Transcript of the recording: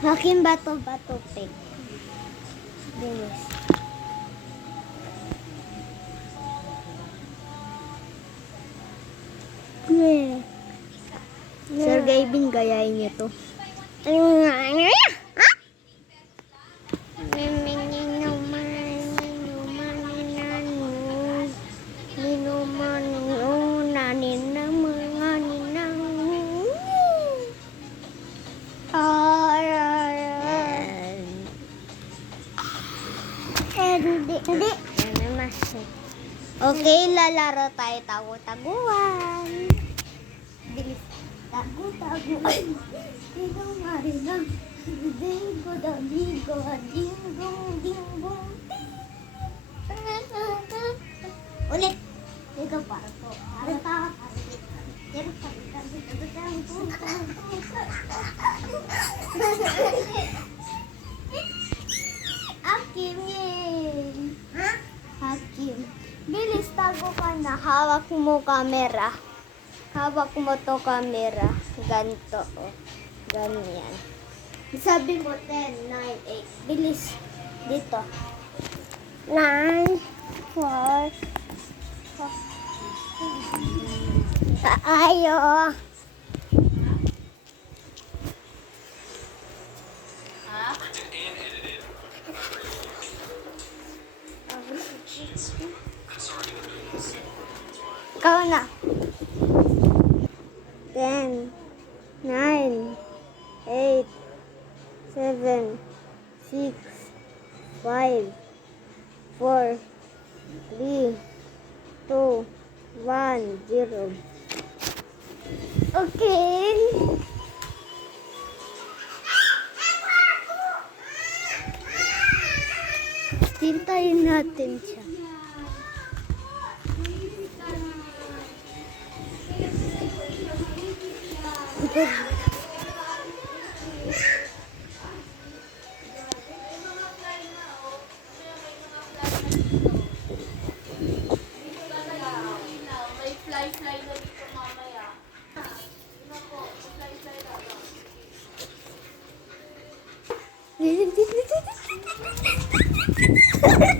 Aking bato-bato pig. Bilis. Sir Gavin, gayahin niyo to. Hindi. Okay, lalaro tayo tago-taguan. Bilis. Tago-taguan. Dingong marinang. Dingo damigo. Dingong dinggong. Ulit. Ikaw para to. Para ta. Hakim yun. Hakim. Bilis, tago ka na. Hawak mo camera. Hawak mo to camera. Ganto. Oh. Ganyan. Sabi mo 10, 9, 8. Bilis. Dito. 9, 4. Ayo. Ikaw na. 10, 9, 8, 7, 6, 5, 4, 3, 2, 1, 0. Okay. Hintayin natin siya. Fly na dito mamaya. Fly na.